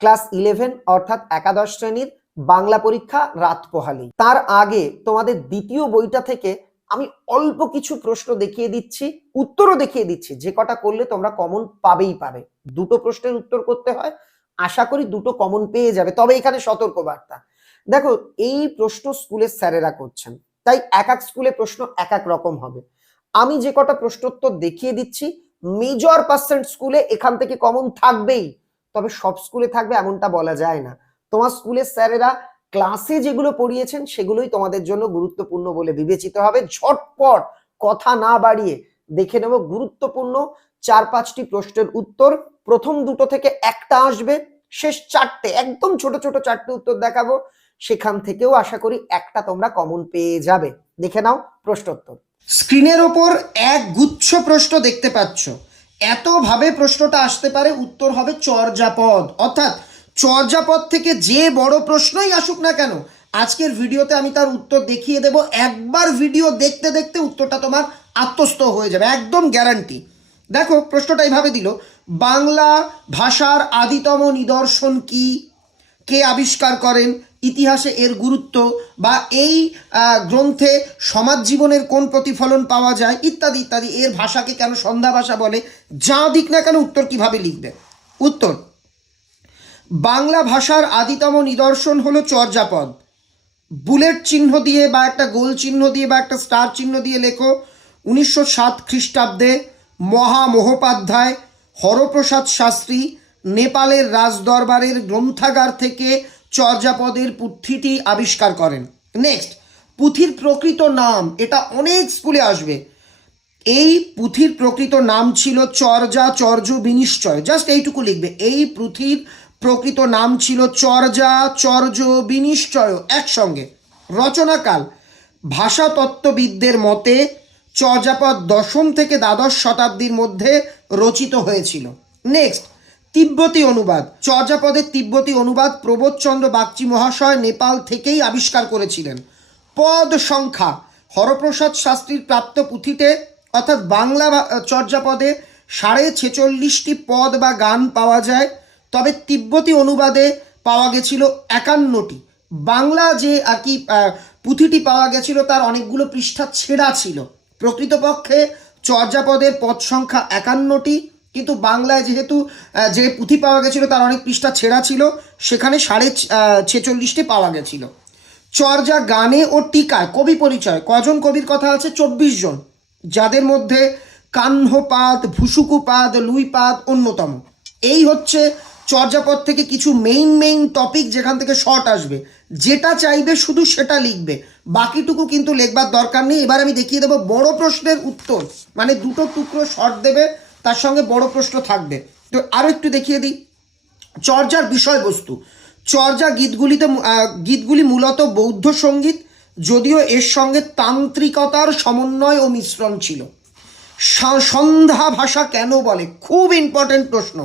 Class eleven অর্থাৎ একাদশ শ্রেণির বাংলা পরীক্ষা রাত পোহালি। তার আগে তোমাদের দ্বিতীয় বইটা থেকে আমি অল্প কিছু প্রশ্ন দেখিয়ে দিচ্ছি, উত্তরও দেখিয়ে দিচ্ছি, যে কটা করলে তোমরা কমন পাবেই পাবে। দুটো প্রশ্নের উত্তর করতে হয়, আশা করি দুটো কমন পেয়ে যাবে, তবে এখানে সতর্ক বার্তা দেখো, এই প্রশ্ন স্কুলের স্যারেরা করছেন, তাই এক এক স্কুলে প্রশ্ন এক এক রকম হবে। আমি যে কটা প্রশ্নোত্তর দেখিয়ে দিচ্ছি মেজর পার্সেন্ট স্কুলে এখান থেকে কমন থাকবেই। তবে সব স্কুলে থাকবে এমনটা বলা যায় না। তোমার স্কুলের স্যারেরা ক্লাসে যেগুলো পড়িয়েছেন সেগুলোই তোমাদের জন্য গুরুত্বপূর্ণ বলে বিবেচিত হবে। ঝটপট কথা না বাড়িয়ে দেখে নেব গুরুত্বপূর্ণ চার পাঁচটি প্রশ্নের উত্তর। প্রথম দুটো থেকে একটা আসবে, শেষ চারটে, একদম ছোট ছোট চারটে উত্তর দেখাবো। সেখান থেকেও আশা করি একটা তোমরা কমন পেয়ে যাবে। দেখে নাও প্রশ্নোত্তর। স্ক্রিনের ওপর এক গুচ্ছ প্রশ্ন দেখতে পাচ্ছ। এতভাবে প্রশ্নটা আসতে পারে, উত্তর হবে চর্যাপদ। অর্থাৎ চর্যাপদ থেকে যে বড় প্রশ্নই আসুক না কেন, আজকের ভিডিওতে আমি তার উত্তর দেখিয়ে দেব। একবার ভিডিও দেখতে দেখতে উত্তরটা তোমার আত্মস্থ হয়ে যাবে, একদম গ্যারান্টি দেখো, প্রশ্নটা এইভাবে দিল, বাংলা ভাষার আদিতম নিদর্শন কি? কে আবিষ্কার করেন? ইতিহাসে এর গুরুত্ব বা এই গ্রন্থে সমাজ জীবনের কোন প্রতিফলন পাওয়া যায়, ইত্যাদি ইত্যাদি, এর ভাষাকে কেন সন্ধ্যা ভাষা বলে, যা দিক না কেন উত্তর কীভাবে লিখবে? উত্তর, বাংলা ভাষার আদিতম নিদর্শন হলো চর্যাপদ। বুলেট চিহ্ন দিয়ে বা একটা গোল চিহ্ন দিয়ে বা একটা স্টার চিহ্ন দিয়ে লেখো, উনিশশো সাত খ্রিস্টাব্দে মহা মোহোপাধ্যায় হরপ্রসাদ শাস্ত্রী, নেপালের রাজদরবারের গ্রন্থাগার থেকে চর্যাপদের পুঁথিটি আবিষ্কার করেন। নেক্সট পুঁথির প্রকৃত নাম, এটা অনেক স্কুলে আসবে। এই পুঁথির প্রকৃত নাম ছিল চর্যা চর্য বিনিশ্চয়। জাস্ট এইটুকু লিখবে। এই পুঁথির প্রকৃত নাম ছিল চর্যা চর্য বিনিশ্চয় একসঙ্গে। রচনাকাল, ভাষাতত্ত্ববিদদের মতে চর্যাপদ দশম থেকে দ্বাদশ শতাব্দীর মধ্যে রচিত হয়েছিল। নেক্সট তিব্বতী অনুবাদ। চর্যাপদের তিব্বতী অনুবাদ প্রবোধচন্দ্র বাগচি মহাশয় নেপাল থেকেই আবিষ্কার করেছিলেন। পদ সংখ্যা হরপ্রসাদ শাস্ত্রীর প্রাপ্ত পুঁথিতে, অর্থাৎ বাংলা চর্যাপদে সাড়ে ছেচল্লিশটি পদ বা গান পাওয়া যায়। তবে তিব্বতী অনুবাদে পাওয়া গেছিল একান্নটি। বাংলা যে আর কি পুঁথিটি পাওয়া গেছিল তার অনেকগুলো পৃষ্ঠা ছেঁড়া ছিল। প্রকৃতপক্ষে চর্যাপদের পদ সংখ্যা একান্নটি। কিন্তু বাংলায় যেহেতু যে পুঁথি পাওয়া গেছিল তার অনেক পৃষ্ঠা ছেঁড়া ছিল, সেখানে সাড়ে ছেচল্লিশটি পাওয়া গেছিল। চর্যা গানে ও টিকায়, কবি পরিচয়, কজন কবির কথা আছে? চব্বিশ জন, যাদের মধ্যে কাহ্নপাদ ভুসুকুপাদ লুইপাদ অন্যতম। এই হচ্ছে চর্যাপদ থেকে কিছু মেইন মেইন টপিক যেখান থেকে শর্ট আসবে। যেটা চাইবে শুধু সেটা লিখবে। বাকিটুকু কিন্তু লেখবার দরকার নেই। এবার আমি দেখিয়ে দেবো বড় প্রশ্নের উত্তর। মানে দুটো টুকরো শর্ট দেবে। তার সঙ্গে বড় প্রশ্ন থাকবে। তো আরও একটু দেখিয়ে দিই। চর্যার বিষয়বস্তু। চর্যা গীতগুলিতে গীতগুলি মূলত বৌদ্ধ সংগীত, যদিও এর সঙ্গে তান্ত্রিকতার সমন্বয় ও মিশ্রণ ছিল। সন্ধ্যা ভাষা কেন বলে? খুব ইম্পর্টেন্ট প্রশ্ন।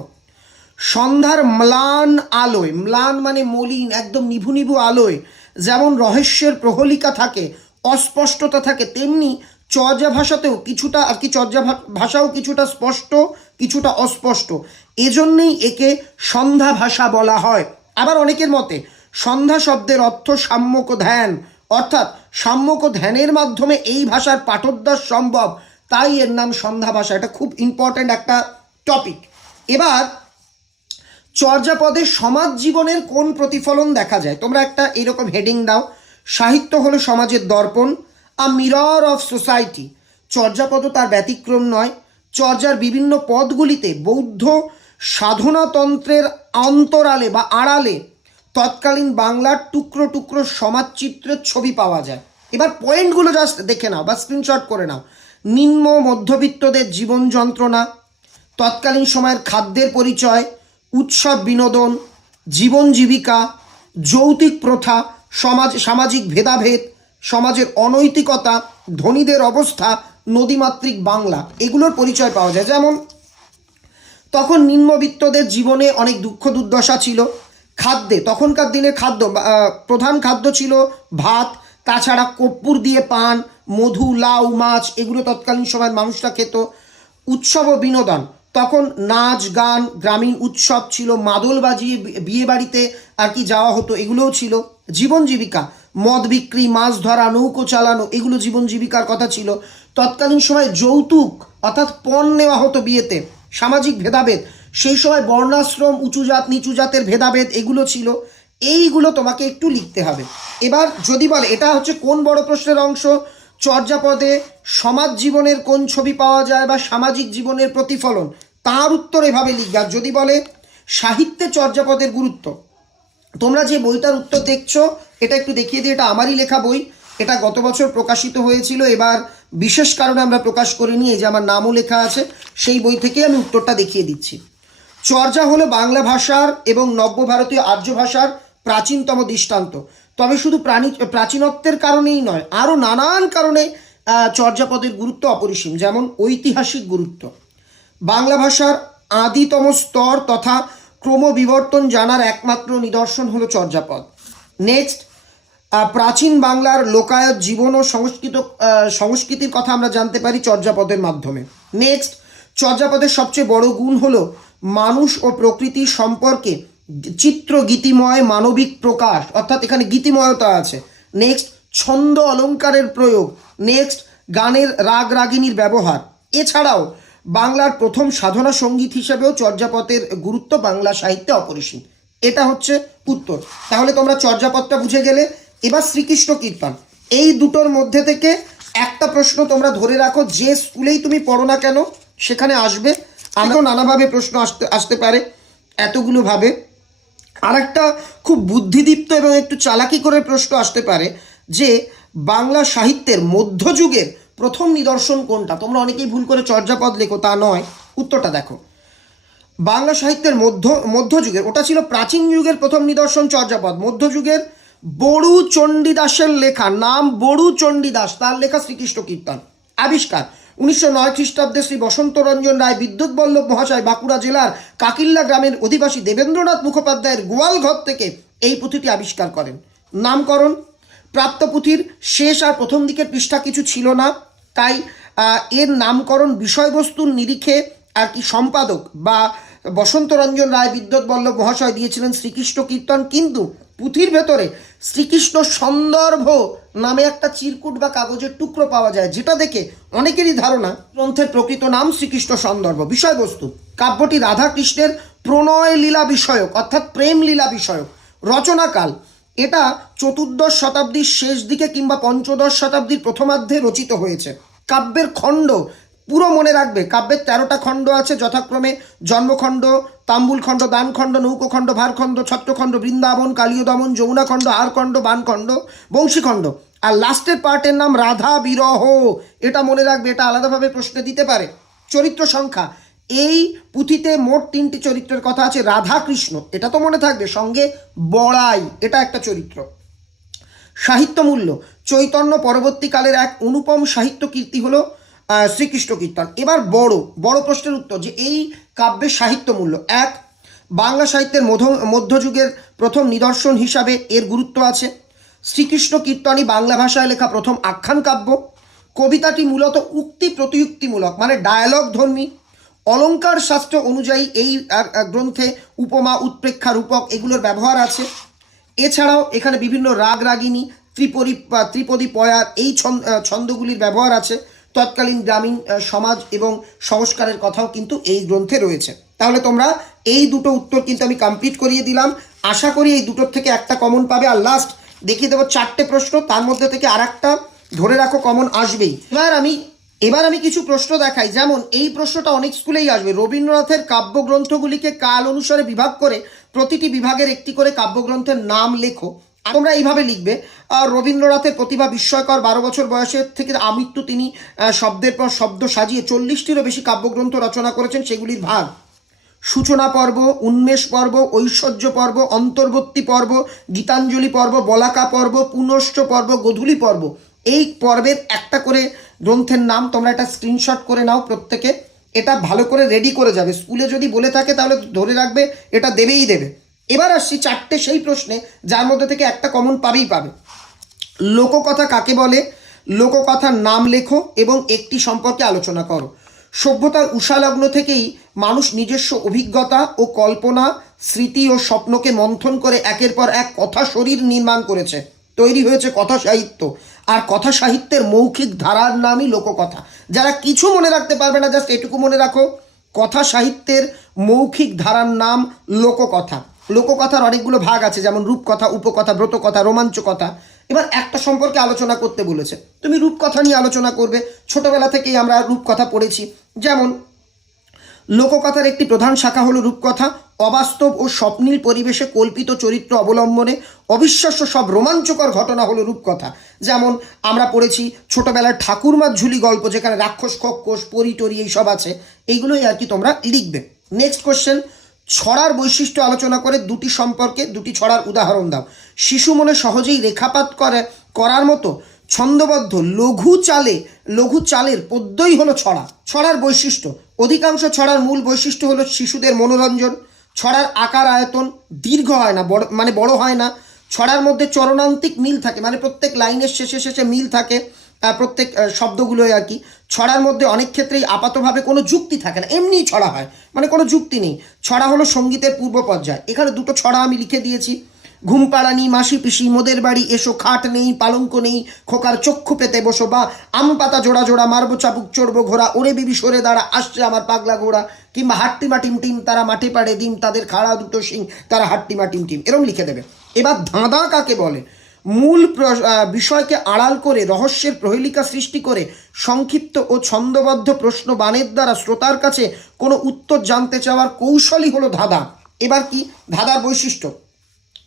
সন্ধ্যার ম্লান আলোয়, ম্লান মানে মলিন, একদম নিভু নিভু আলোয়, যেমন রহস্যের প্রহলিকা থাকে, অস্পষ্টতা থাকে, তেমনি চর্যা ভাষাতেও কিছুটা, আর কি চর্যা ভাষাও কিছুটা স্পষ্ট, কিছুটা অস্পষ্ট। এজন্যেই একে সন্ধ্যা ভাষা বলা হয়। আবার অনেকের মতে, সন্ধ্যা শব্দের অর্থ সাম্যক ধ্যান। অর্থাৎ সাম্যক ধ্যানের মাধ্যমে এই ভাষার পাঠোদ্ধার সম্ভব। তাই এর নাম সন্ধ্যা ভাষা। এটা খুব ইম্পর্ট্যান্ট একটা টপিক এবার চর্যাপদে সমাজ জীবনের কোন প্রতিফলন দেখা যায়? তোমরা একটা এরকম হেডিং দাও। সাহিত্য হলো সমাজের দর্পণ। A mirror of society Charyapada তার ব্যতিক্রম নয়। চর্যার বিভিন্ন পদগুলিতে বৌদ্ধ সাধনাতন্ত্রের অন্তরালে বা আড়ালে তৎকালীন বাংলার টুকরো টুকরো সমাজচিত্রের ছবি পাওয়া যায়। এবার পয়েন্টগুলো জাস্ট দেখে নাও বা স্ক্রিনশট করে নাও। নিম্ন মধ্যবিত্তদের জীবন যন্ত্রণা, তৎকালীন সময়ের খাদ্যের পরিচয়, উৎসব বিনোদন, জীবন জীবিকা, যৌতিক প্রথা, সমাজ সামাজিক ভেদাভেদ সমাজের অনৈতিকতা, ধনীদের অবস্থা, নদীমাতৃক বাংলা, এগুলোর পরিচয় পাওয়া যায়। যেমন, তখন নিম্নবিত্তদের জীবনে অনেক দুঃখ দুর্দশা ছিল। খাদ্যে, তখনকার দিনে খাদ্য প্রধান খাদ্য ছিল ভাত, তাছাড়া কর্পূর দিয়ে পান, মধু, লাউ, মাছ, এগুলো তৎকালীন সময় মানুষরা খেত। উৎসব ও বিনোদন, তখন নাচ, গান, গ্রামীণ উৎসব ছিল, মাদল বাজিয়ে বিয়ে বাড়িতে আর কি যাওয়া হতো, এগুলোও ছিল। জীবন জীবিকা, মদ বিক্রি, মাছ ধরা, নৌকো চালানো, এগুলো জীবন জীবিকার কথা ছিল। তৎকালীন সময় যৌতুক, অর্থাৎ পণ নেওয়া হতো বিয়েতে, সামাজিক ভেদাভেদ, সেই সময় বর্ণাশ্রম, উঁচু জাত, নিচু জাতের ভেদাভেদ এগুলো ছিল। এইগুলো তোমাকে একটু লিখতে হবে। এবার যদি বলে, এটা হচ্ছে কোন বড় প্রশ্নের অংশ? চর্যাপদে সমাজ জীবনের কোন ছবি পাওয়া যায় বা সামাজিক জীবনের প্রতিফলন? তার উত্তর এভাবে লিখবে। আর যদি বলে, সাহিত্যে চর্যাপদের গুরুত্ব তোমরা যে বইটার উত্তর দেখছ, এটা একটু দেখিয়ে দিই, এটা আমারই লেখা বই। এটা গত বছর প্রকাশিত হয়েছিল, এবার বিশেষ কারণে আমরা প্রকাশ করিনি, এই যে আমার নামও লেখা আছে, সেই বই থেকে আমি উত্তরটা দেখিয়ে দিচ্ছি। চর্যা হলো বাংলা ভাষার এবং নব্য ভারতীয় আর্য ভাষার প্রাচীনতম দৃষ্টান্ত। তবে শুধু প্রাণী, প্রাচীনত্বের কারণেই নয়, আরও নানান কারণে চর্যাপদের গুরুত্ব অপরিসীম, যেমন ঐতিহাসিক গুরুত্ব। বাংলা ভাষার আদিতম স্তর তথা ক্রমবিবর্তন জানার একমাত্র নিদর্শন হলো চর্যাপদ। নেক্সট প্রাচীন বাংলার লোকায়ত জীবন ও সংস্কৃত সংস্কৃতির কথা আমরা জানতে পারি চর্যাপদের মাধ্যমে। নেক্সট চর্যাপদের সবচেয়ে বড় গুণ হলো মানুষ ও প্রকৃতির সম্পর্কে চিত্র গীতিময় মানবিক প্রকাশ, অর্থাৎ এখানে গীতিময়তা আছে। নেক্সট ছন্দ অলঙ্কারের প্রয়োগ। নেক্সট গানের রাগ রাগিনীর ব্যবহার। এছাড়াও বাংলার প্রথম সাধনা সংগীত হিসেবেও চর্যাপদের গুরুত্ব বাংলা সাহিত্যে অপরিসীম। এটা হচ্ছে উত্তর। তাহলে তোমরা চর্যাপদটা বুঝে গেলে। এবার শ্রীকৃষ্ণ কীর্তন। এই দুটোর মধ্যে থেকে একটা প্রশ্ন তোমরা ধরে রাখো, যে স্কুলেই তুমি পড়ো না কেন, সেখানে আসবে। আরও নানাভাবে প্রশ্ন আসতে আসতে পারে, এতগুলো ভাবে। আরেকটা খুব বুদ্ধিদীপ্ত এবং একটু চালাকি করে প্রশ্ন আসতে পারে, যে বাংলা সাহিত্যের মধ্যযুগের প্রথম নিদর্শন কোনটা? তোমরা অনেকেই ভুল করে চর্যাপদ লেখো, তা নয়। উত্তরটা দেখো। বাংলা সাহিত্যের মধ্য, মধ্যযুগের, ওটা ছিল প্রাচীন যুগের প্রথম নিদর্শন চর্যাপদ। মধ্যযুগের বড়ু চণ্ডীদাসের লেখা, নাম বড়ু চণ্ডীদাস, তার লেখা শ্রীকৃষ্ণ কীর্তন। আবিষ্কার, উনিশশো নয় খ্রিস্টাব্দে শ্রী বসন্ত রঞ্জন রায় বিদ্যুৎ বল্লভ মহাশয় বাঁকুড়া জেলার কাকিল্লা গ্রামের অধিবাসী দেবেন্দ্রনাথ মুখোপাধ্যায়ের গোয়ালঘর থেকে এই পুঁথিটি আবিষ্কার করেন। নামকরণ প্রাপ্ত পুঁথির শেষ আর প্রথম দিকের পৃষ্ঠা কিছু ছিল না। তাই এর নামকরণ বিষয়বস্তুর নিরিখে আর কি সম্পাদক বা বসন্ত রঞ্জন রায়, বিদ্যুৎ বল্লভ মহাশয় দিয়েছিলেন শ্রীকৃষ্ণ কীর্তন। কিন্তু পুঁথির ভেতরে শ্রীকৃষ্ণ সন্দর্ভ নামে একটা চিরকুট বা কাগজের টুকরো পাওয়া যায়, যেটা দেখে অনেকেরই ধারণা গ্রন্থের প্রকৃত নাম শ্রীকৃষ্ণ সন্দর্ভ। বিষয়বস্তু, কাব্যটি রাধাকৃষ্ণের প্রণয় লীলা বিষয়ক, অর্থাৎ প্রেম লীলা বিষয়ক, রচনাকাল এটা চতুর্দশ শতাব্দীর শেষ দিকে কিংবা পঞ্চদশ শতাব্দীর প্রথমার্ধে রচিত হয়েছে। কাব্যের খণ্ড পুরো মনে রাখবে। কাব্যের তেরোটা খণ্ড আছে যথাক্রমে জন্মখণ্ড, তাম্বুলখণ্ড, দানখণ্ড, নৌকখণ্ড, ভারখণ্ড, ছত্রখণ্ড, বৃন্দাবন কালীয় দমন যমুনাখণ্ড, হারখণ্ড, বানখণ্ড, বংশীখণ্ড। আর লাস্টের পার্টের নাম রাধা বিরহ। এটা মনে রাখবে, এটা আলাদাভাবে প্রশ্নে দিতে পারে। চরিত্র সংখ্যা এই পুঁথিতে মোট তিনটি চরিত্রের কথা আছে রাধা কৃষ্ণ এটা তো মনে থাকবে, সঙ্গে বড়াই, এটা একটা চরিত্র। সাহিত্য মূল্য, চৈতন্য পরবর্তীকালের এক অনুপম সাহিত্য কীর্তি হলো শ্রীকৃষ্ণ কীর্তন। এবার বড় বড় প্রশ্নের উত্তর যে এই কাব্যের সাহিত্য মূল্য। এক, বাংলা সাহিত্যের মধ্য মধ্যযুগের প্রথম নিদর্শন হিসাবে এর গুরুত্ব আছে। শ্রীকৃষ্ণ কীর্তনই বাংলা ভাষায় লেখা প্রথম আখ্যান কাব্য। কবিতাটি মূলত উক্তি প্রতিউক্তিমূলক মানে ডায়ালগ ধর্মী। অলঙ্কার শাস্ত্র অনুযায়ী এই গ্রন্থে উপমা উৎপ্রেক্ষা রূপক এগুলোর ব্যবহার আছে। এছাড়াও এখানে বিভিন্ন রাগ রাগিনী ত্রিপদী বা ত্রিপদী পয়ার এই ছন্দ ছন্দগুলির ব্যবহার আছে। তৎকালীন গ্রামীণ সমাজ এবং সংস্কারের কথাও কিন্তু এই গ্রন্থে রয়েছে। তাহলে তোমরা এই দুটো উত্তর কিন্তু আমি কমপ্লিট করিয়ে দিলাম। আশা করি এই দুটোর থেকে একটা কমন পাবে। আর লাস্ট দেখিয়ে দেবো চারটে প্রশ্ন, তার মধ্যে থেকে আর একটা ধরে রাখো কমন আসবেই। এবার আমি এবার আমি কিছু প্রশ্ন দেখাই। যেমন, এই প্রশ্নটা অনেক স্কুলেই আসবে। রবীন্দ্রনাথের কাব্যগ্রন্থগুলিকে কাল অনুসারে বিভাগ করে প্রতিটি বিভাগের একটি করে কাব্যগ্রন্থের নাম লেখো। তোমরা এইভাবে লিখবে রবীন্দ্রনাথের প্রতিভা বিস্ময়কর, বারো বছর বয়সের থেকে আমৃত্যু তিনি শব্দের পর শব্দ সাজিয়ে চল্লিশটিরও বেশি কাব্যগ্রন্থ রচনা করেছেন সেগুলির ভাগ। সূচনা পর্ব, উন্মেষ পর্ব, ঐশ্বর্য পর্ব অন্তর্বর্তী পর্ব, গীতাঞ্জলি পর্ব, বলাকা পর্ব, পুনশ্চ পর্ব, গধূলি পর্ব। এই পর্বের একটা করে গ্রন্থের নাম তোমরা একটা স্ক্রিনশট করে নাও প্রত্যেকে। এটা ভালো করে রেডি করে যাবে। স্কুলে যদি বলে থাকে তাহলে ধরে রাখবে, এটা দেবেই দেবে। এবার আসছি চারটে সেই প্রশ্নে, যার মধ্যে থেকে একটা কমন পাবেই পাবে। লোককথা কাকে বলে? লোককথার নাম লেখো এবং একটি সম্পর্কে আলোচনা করো। সভ্যতার উষালগ্ন থেকেই মানুষ নিজস্ব অভিজ্ঞতা ও কল্পনা, স্মৃতি ও স্বপ্নকে মন্থন করে একের পর এক কথা শরীর নির্মাণ করেছে। তৈরি হয়েছে কথা সাহিত্য। আর কথা সাহিত্যের মৌখিক ধারার নামই লোককথা। যারা কিছু মনে রাখতে পারবে না, জাস্ট এটুকু মনে রাখো, কথা সাহিত্যের মৌখিক ধারার নাম লোককথা। লোককথার অনেকগুলো ভাগ আছে, যেমন রূপকথা, উপকথা, ব্রতকথা, রোমাঞ্চকথা। এবার একটা সম্পর্কে আলোচনা করতে বলেছে। তুমি রূপকথা নিয়ে আলোচনা করবে। ছোটবেলা থেকেই আমরা রূপকথা পড়েছি। যেমন, লোককথার একটি প্রধান শাখা হলো রূপকথা। অবাস্তব ও স্বপ্নীল পরিবেশে কল্পিত চরিত্র অবলম্বনে অবিশ্বাস্য সব রোমাঞ্চকর ঘটনা হলো রূপকথা। যেমন, আমরা পড়েছি ছোটবেলার ঠাকুরমার ঝুলি গল্প, যেখানে রাক্ষস খক্কস পরিটরি এইসব আছে। এইগুলোই আর কি তোমরা লিখবে। নেক্সট কোশ্চেন ছড়ার বৈশিষ্ট্য আলোচনা করে দুটি সম্পর্কে দুটি ছড়ার উদাহরণ দাও। শিশু মনে সহজেই রেখাপাত করে, করার মতো ছন্দবদ্ধ, লঘু চালে, লঘু চালের পদ্যই হলো ছড়া। ছড়ার বৈশিষ্ট্য। অধিকাংশ ছড়ার মূল বৈশিষ্ট্য হলো শিশুদের মনোরঞ্জন। ছড়ার আকার আয়তন দীর্ঘ হয় না, বড় মানে বড় হয় না। ছড়ার মধ্যে চরণান্তিক মিল থাকে মানে প্রত্যেক লাইনের শেষে শেষে মিল থাকে প্রত্যেক শব্দগুলোই আর কি। ছড়ার মধ্যে অনেক ক্ষেত্রেই আপাতভাবে কোনো যুক্তি থাকে না, এমনিই ছড়া হয় মানে কোনো যুক্তি নেই। ছড়া হলো সঙ্গীতের পূর্ব পর্যায়। এখানে দুটো ছড়া আমি লিখে দিয়েছি। ঘুম পাড়ানি মাসি পিসি, মোদের বাড়ি, এসো, খাট নেই, পালঙ্ক নেই, খোকার চক্ষু পেতে বসো, বা আম পাতা জোড়া জোড়া, মারবো চাবুক, চড়বো ঘোড়া, ওরে বিবি, সরে দাঁড়া, আসছে আমার পাগলা ঘোড়া। কিংবা হাট্টিমা টিম টিম তারা মাঠে পাড়ে ডিম তাদের খাড়া দুটো সিং তারা হাট্টিমা টিম টিম এরম লিখে দেবে। এবার ধাঁধা কাকে বলে? মূল বিষয়কে আড়াল করে, রহস্যের প্রহেলিকা সৃষ্টি করে, সংক্ষিপ্ত ও ছন্দবদ্ধ প্রশ্ন বাণের দ্বারা শ্রোতার কাছে কোনো উত্তর জানতে চাওয়ার কৌশলই হলো ধাঁধা। এবার কি? ধাঁধার বৈশিষ্ট্য।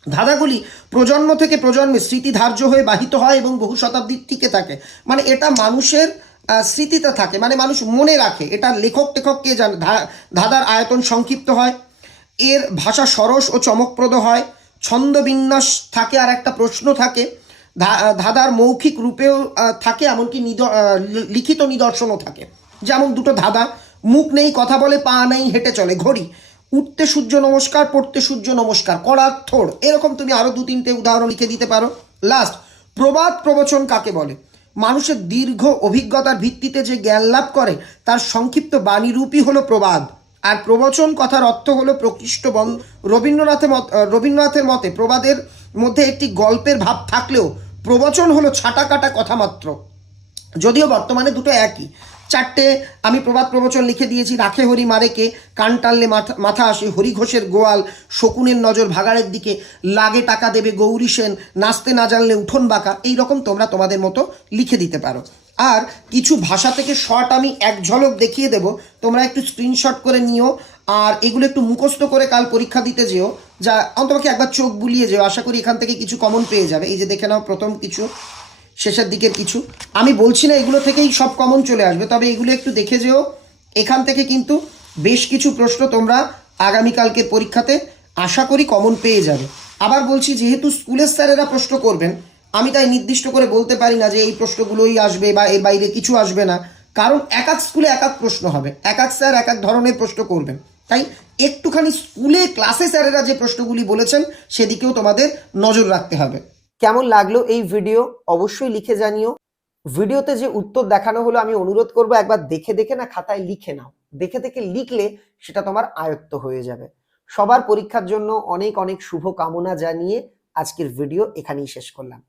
ধাঁধাগুলি প্রজন্ম থেকে প্রজন্মে স্মৃতি ধার্য হয়ে বাহিত হয় এবং বহু শতাব্দীর টিকে থাকে। মানে এটা মানুষের স্মৃতিতে থাকে। মানে মানুষ মনে রাখে, এটা লেখক টেখক কে জানে ধাঁধার আয়তন সংক্ষিপ্ত হয়, এর ভাষা সরস ও চমকপ্রদ হয়, ছন্দবিন্যাস থাকে আর একটা প্রশ্ন থাকে ধাঁধার মৌখিক রূপেও থাকে, এমনকি নিদ লিখিত নিদর্শনও থাকে। যেমন দুটো ধাঁধা, মুখ নেই, কথা বলে, পা নেই, হেঁটে চলে, ঘড়ি, উঠতে সূর্য নমস্কার, পড়তে সূর্য নমস্কার, করার থোড়, এরকম তুমি আরও দু তিনটে উদাহরণ লিখে দিতে পারো। লাস্ট প্রবাদ প্রবচন কাকে বলে? মানুষের দীর্ঘ অভিজ্ঞতার ভিত্তিতে যে জ্ঞান লাভ করে, তার সংক্ষিপ্ত বাণীরূপই হলো প্রবাদ। আর প্রবচন কথার অর্থ হলো প্রকৃষ্ট বন্ধ। রবীন্দ্রনাথের মত রবীন্দ্রনাথের মতে প্রবাদের মধ্যে একটি গল্পের ভাব থাকলেও প্রবচন হলো ছাটা কাটা কথা মাত্র। যদিও বর্তমানে দুটো একই। চারটে, আমি প্রবাদ প্রবচন লিখে দিয়েছি, রাখে হরি মারেকে, কান টানলে মাথা মাথা আসে হরি ঘোষের গোয়াল, শকুনের নজর ভাগাড়ের দিকে, লাগে টাকা দেবে গৌরী সেন, নাচতে না জানলে উঠোন বাঁকা, এই রকম তোমরা তোমাদের মতো লিখে দিতে পারো। আর কিছু ভাষা থেকে শর্ট আমি এক ঝলক দেখিয়ে দেব, তোমরা একটু স্ক্রিনশট করে নিও, আর এগুলো একটু মুখস্থ করে কাল পরীক্ষা দিতে যেও, যা অন্তপক্ষে একবার চোখ বুলিয়ে যেও, আশা করি এখান থেকে কিছু কমন পেয়ে যাবে। এই যে দেখে নাও প্রথম কিছু। শেষের দিকের কিছু। আমি বলছি না এগুলো থেকেই সব কমন চলে আসবে, তবে এগুলো একটু দেখে যেও। এখান থেকে কিন্তু বেশ কিছু প্রশ্ন তোমরা আগামীকালকের পরীক্ষাতে আশা করি কমন পেয়ে যাবে। আবার বলছি, যেহেতু স্কুলের স্যারেরা প্রশ্ন করবেন, আমি তাই নির্দিষ্ট করে বলতে পারি না যে এই প্রশ্নগুলোই আসবে বা এর বাইরে কিছু আসবে না। কারণ এক এক স্কুলে এক এক প্রশ্ন হবে, এক এক স্যার এক এক ধরনের প্রশ্ন করবেন। তাই একটুখানি স্কুলে ক্লাসে স্যারেরা যে প্রশ্নগুলি বলেছেন, সেদিকেও তোমাদের নজর রাখতে হবে। কেমন লাগল এই ভিডিও অবশ্যই লিখে জানিও। ভিডিওতে যে উত্তর দেখানো হলো, আমি অনুরোধ করব একবার দেখে দেখে না খাতায় লিখে নাও। দেখে দেখে লিখলে সেটা তোমার আয়ত্ত হয়ে যাবে। সবার পরীক্ষার জন্য অনেক অনেক শুভ কামনা জানিয়ে আজকের ভিডিও এখানেই শেষ করলাম।